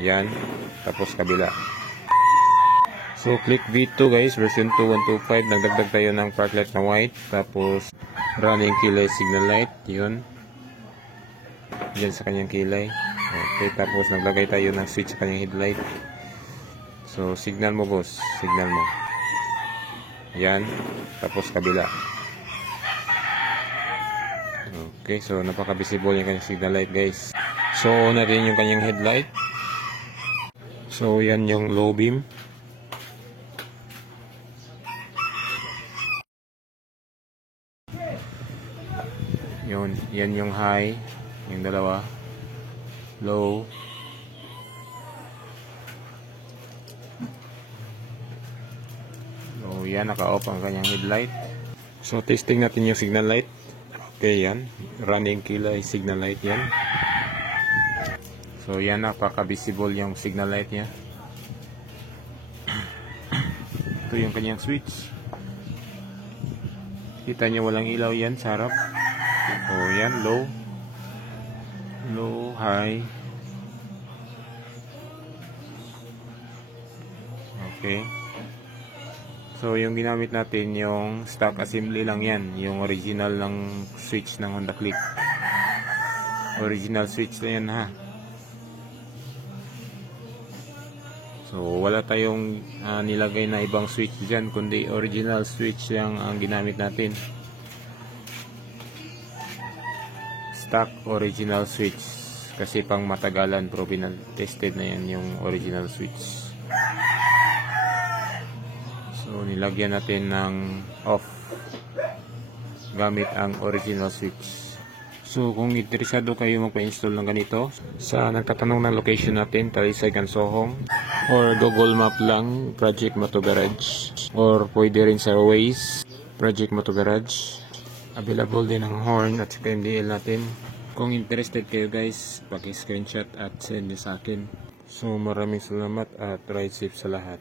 Yan. Tapos kabila. So, click V2 guys, version 2.125. Nagdagdag tayo ng park light na white. Tapos, running kilay signal light. Yun. Yan sa kanyang kilay. Okay, tapos naglagay tayo ng switch sa kanyang headlight. So, signal mo boss. Signal mo. Yan. Tapos kabila. Okay, so napaka-visible yung kanyang signal light guys. So, on natin yung kanyang headlight. So, yan yung low beam. Yun, yan yung high, yung dalawa, low, so yan, naka-off ang kanyang headlight. So testing natin yung signal light. Okay, yan, running kilay signal light yan. So yan, napaka-visible yung signal light nya. Ito yung kanyang switch. Kita nyo walang ilaw yan sa harap. So yan, low, low, high. Okay. So yung ginamit natin yung stock assembly lang yan, yung original ng switch ng Honda Click. Original switch na yan ha. So wala tayong nilagay na ibang switch dyan, kundi original switch lang ang ginamit natin. Stock original switch kasi pang matagalan, proven tested na yan yung original switch. So nilagyan natin ng off gamit ang original switch. So kung interesado kayo magpa-install ng ganito, sa nagtatanong ng location natin, Talisay, Gansohong, or Google Map lang, Project Moto Garage, or pwede rin sa Waze, Project Moto Garage. Available din ang horn at saka MDL natin. Kung interested kayo guys, paki-screenshot at send nyo sa akin. So maraming salamat at ride safe sa lahat.